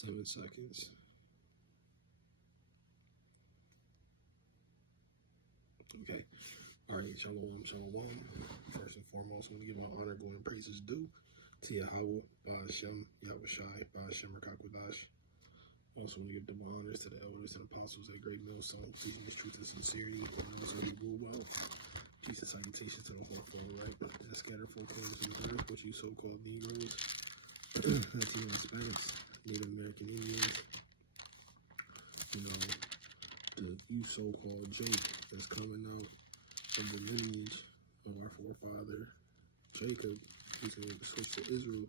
7 seconds. Okay. All right. Shalom, shalom. First and foremost, I'm going to give my honor, glory, and praises due to Yahweh, Ba'ashem, Yahushai, Ba'ashem, Rakakwadash. Also, we give double honors to the elders and apostles at Great Millstone, teaching this truth and sincerity, and those who rule well. Peace and salutations to the whole right, and scattered folk corners of the earth, which you so-called Negroes, Latino Hispanics, Native American Indians, you know, you so-called Jake that's coming out of the lineage of our forefather Jacob, who's going to switch to Israel,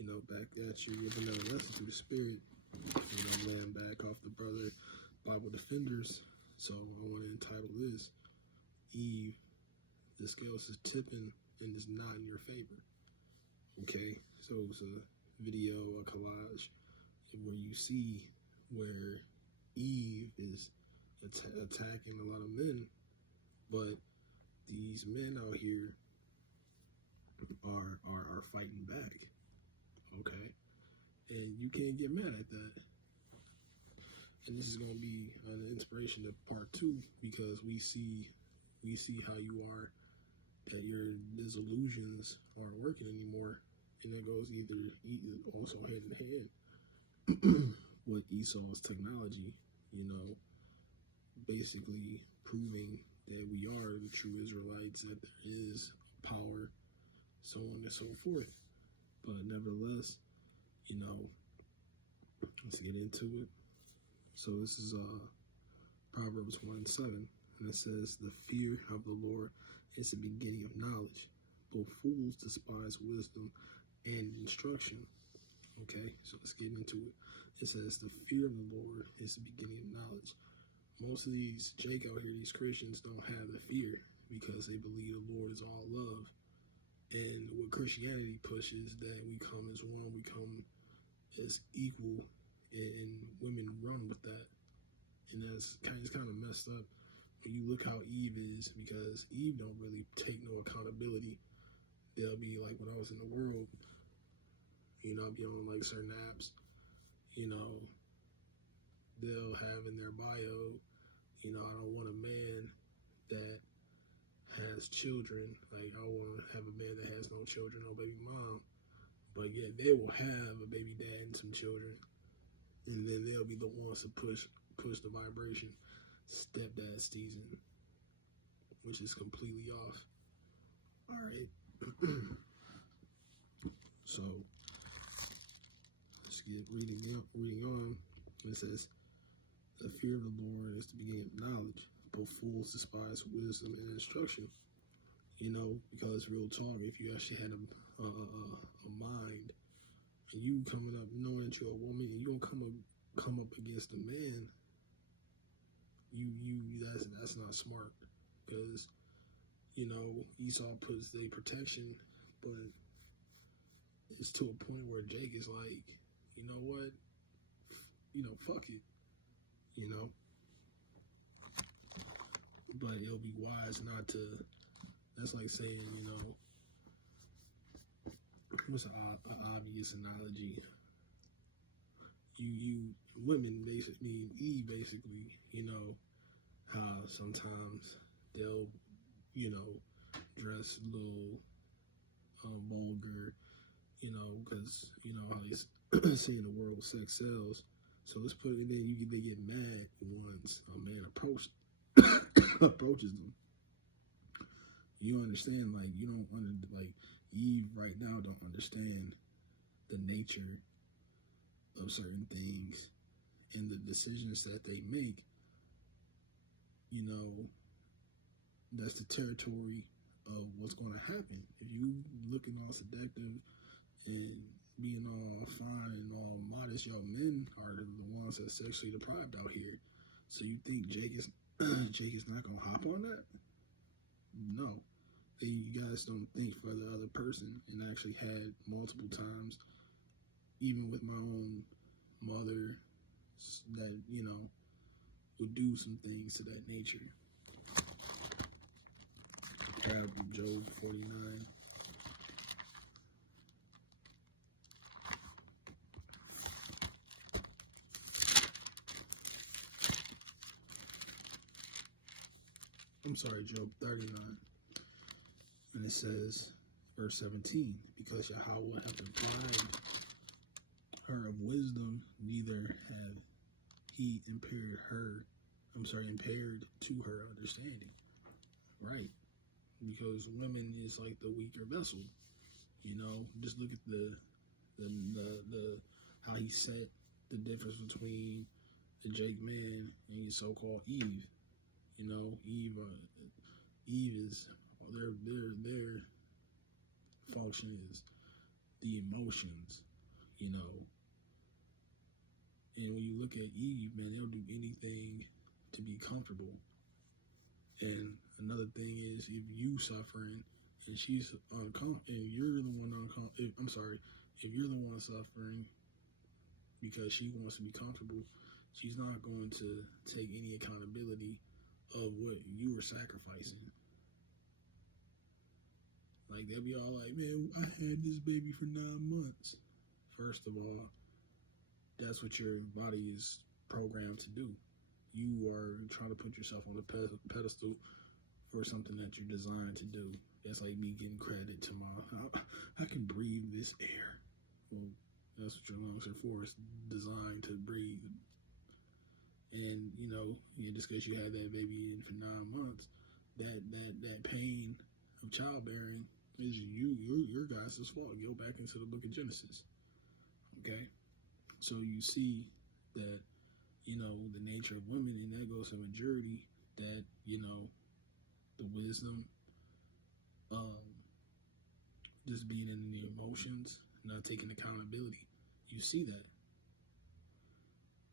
you know, back at you with another lesson through the spirit, you know, laying back off the brother Bible defenders. So I want to entitle this, Eve, the scales is tipping and is not in your favor. Okay, so it's a video, a collage, where you see where Eve is attacking a lot of men, but these men out here are fighting back. Okay, and you can't get mad at that. And this is going to be an inspiration to part 2, because we see how you are, that your disillusions aren't working anymore, and it goes also hand in hand with Esau's technology, you know, basically proving that we are the true Israelites, that there is power, so on and so forth. But nevertheless, you know, let's get into it. So this is Proverbs 1:7, and it says, "The fear of the Lord is the beginning of knowledge. Both fools despise wisdom and instruction." Okay, so let's get into it. It says, "The fear of the Lord is the beginning of knowledge." Most of these Jake out here, these Christians, don't have the fear because they believe the Lord is all love. And what Christianity pushes, that we come as one, we come as equal, and women run with that. And that's kind of messed up when you look how Eve is, because Eve don't really take no accountability. They'll be like, when I was in the world, you know, I'll be on like certain apps, you know, they'll have in their bio, you know, I don't want a man that has children. Like, I want to have a man that has no children, no baby mom. But yet they will have a baby dad and some children, and then they'll be the ones to push the vibration, stepdad season, which is completely off. All right. So let's get reading on. It says, "The fear of the Lord is the beginning of knowledge. Both fools despise wisdom and instruction." You know, because real talk, if you actually had a mind, and you coming up knowing that you're a woman, and you don't come up against a man, that's not smart, because, you know, Esau puts their protection, but it's to a point where Jake is like, you know what, you know, fuck it, you know. But it'll be wise not to. That's like saying, you know, what's an obvious analogy? You women basically, Eve basically, you know, how sometimes they'll, you know, dress a little vulgar, you know, because, you know, how they say in the world sex sells. So let's put it in, they get mad once a man approaches them. You understand, like, you don't like, Eve right now don't understand the nature of certain things and the decisions that they make. You know, that's the territory of what's going to happen. If you looking all seductive and being all fine and all modest, y'all men are the ones that's sexually deprived out here. So you think Jake is not gonna hop on that? No. You guys don't think for the other person, and I actually had multiple times, even with my own mother, that, you know, would do some things to that nature. Job 49. Job 39. And it says, verse 17, because Yahweh hath deprived her of wisdom, neither have he impaired to her understanding. Right. Because women is like the weaker vessel. You know, just look at the how he set the difference between the Jake man and his so-called Eve. You know, Eve is their function is the emotions. You know, and when you look at Eve, man, they'll do anything to be comfortable. And another thing is, if you suffering and she's uncomfortable, and you're the one if you're the one suffering because she wants to be comfortable, she's not going to take any accountability of what you were sacrificing. Like, they'll be all like, man, I had this baby for 9 months. First of all, that's what your body is programmed to do. You are trying to put yourself on a pedestal for something that you're designed to do. That's like me getting credit to I can breathe this air. Well, that's what your lungs are for. It's designed to breathe. And, you know, just because you had that baby in for 9 months, that pain of childbearing is your guys' fault. Go back into the book of Genesis. Okay? So you see that, you know, the nature of women, and that goes to majority, that, you know, the wisdom, just being in the emotions, not taking accountability. You see that.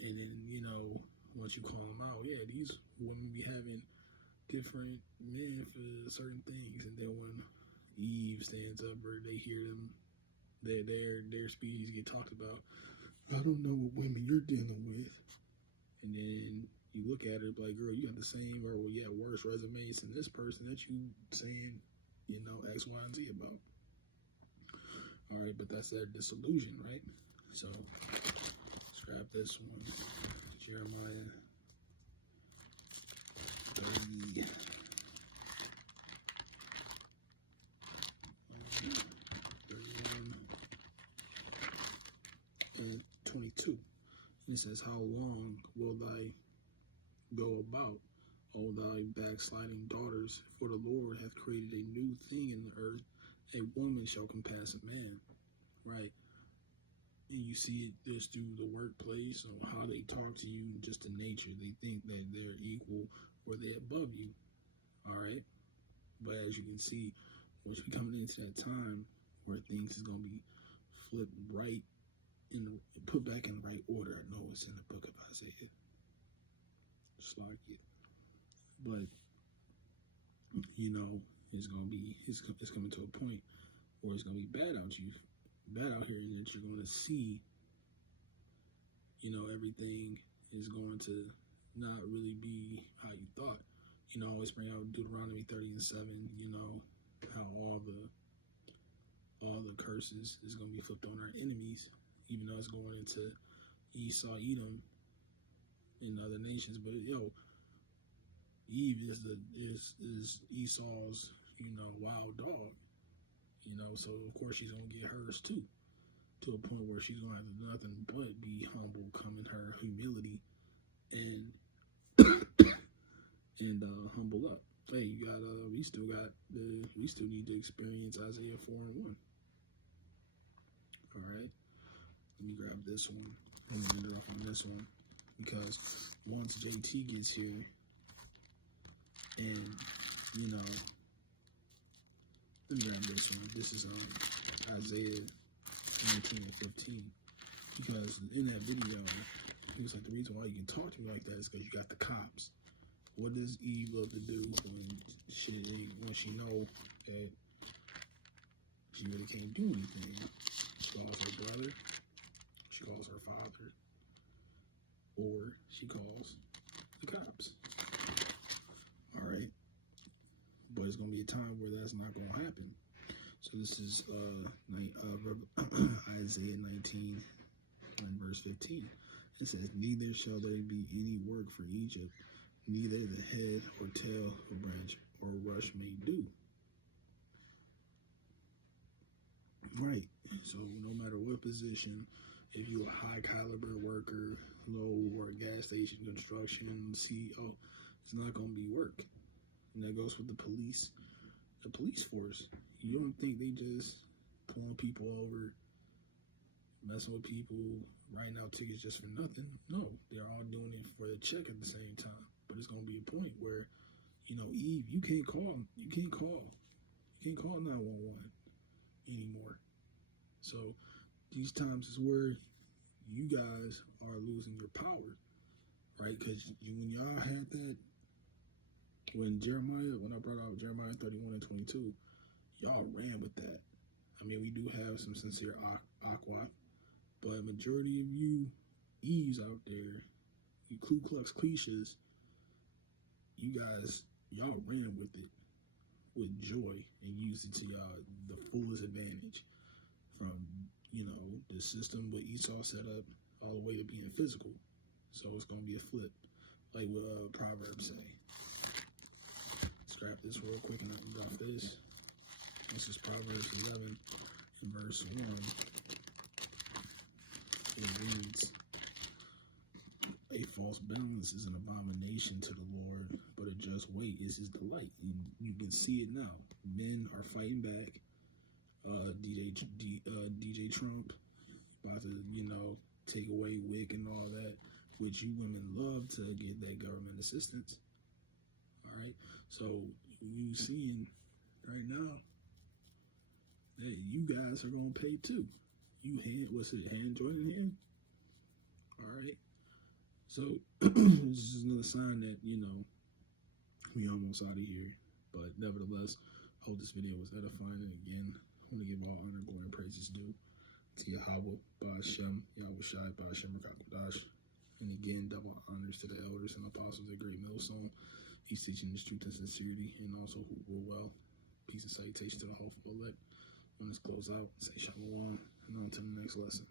And then, you know, once you call them out, yeah, these women be having different men for certain things. And then when Eve stands up, or they hear them, their species get talked about, I don't know what women you're dealing with. And then you look at her like, girl, you got the same or worse resumes than this person that you saying, you know, X, Y, and Z about. All right, but that's their disillusion, right? So let's grab this one. Jeremiah 30. 31 and 22. It says, how long will thy go about, O thy backsliding daughters? For the Lord hath created a new thing in the earth. A woman shall compass a man. Right? And you see it just through the workplace, or how they talk to you, just the nature. They think that they're equal or they're above you. All right? But as you can see, once we're coming into that time where things is going to be flipped right, put back in the right order. I know it's in the book of Isaiah. Just like it. But, you know, it's coming to a point where it's going to be bad out here, and that you're going to see, you know, everything is going to not really be how you thought. You know, I always bring out Deuteronomy 30:7, you know, how all the curses is going to be flipped on our enemies, even though it's going into Esau, Edom, and other nations. But Eve is Esau's, you know, wild dog. You know, so of course she's gonna get hers too, to a point where she's gonna have nothing but be humble, come in her humility, and humble up. Hey, you got we still need to experience Isaiah 4:1. All right, let me grab this one. I'm gonna end it off on this one, because once JT gets here, and you know, let me grab this one. This is Isaiah 19:15, because in that video, he was like, the reason why you can talk to me like that is because you got the cops. What does Eve love to do when she know that she really can't do anything? She calls her brother, she calls her father, or she calls the cops. All right, but it's gonna be a time where that's not gonna happen. So this is Isaiah 19 and verse 15. It says, neither shall there be any work for Egypt, neither the head or tail or branch or rush may do. Right. So no matter what position, if you're a high caliber worker, low or gas station construction, CEO, it's not gonna be work. And that goes with the police force. You don't think they just pulling people over, messing with people, writing out tickets just for nothing? No, they're all doing it for the check at the same time. But it's gonna be a point where, Eve, you can't call 911 anymore. So these times is where you guys are losing your power, right? Because when y'all had that, when I brought out Jeremiah 31 and 22, y'all ran with that. I mean, we do have some sincere aqua, but majority of you Eves out there, you Ku Klux cliches, y'all ran with it with joy and used it to y'all the fullest advantage from, the system what Esau set up all the way to being physical. So it's going to be a flip, like what Proverbs say. Scrap this real quick and I'll drop this. This is Proverbs 11 and verse 1. It reads, a false balance is an abomination to the Lord, but a just weight is his delight. You can see it now. Men are fighting back. DJ Trump about to, take away WIC and all that, which you women love to get that government assistance. All right, so you seeing right now that you guys are gonna pay too. Hand joining hand? All right, so this is another sign that we almost out of here. But nevertheless, hope this video was edifying. And again, I want to give all honor, glory, and praises due to Yahweh, Ba'ashem, Yahushai, Ba'ashem, Rakakodash. And again, double honors to the elders and apostles at Great Millstone. He's teaching this truth and sincerity, and also who rule well. Peace and salutation to the whole elect. When this close out, say shalom, and on to the next lesson.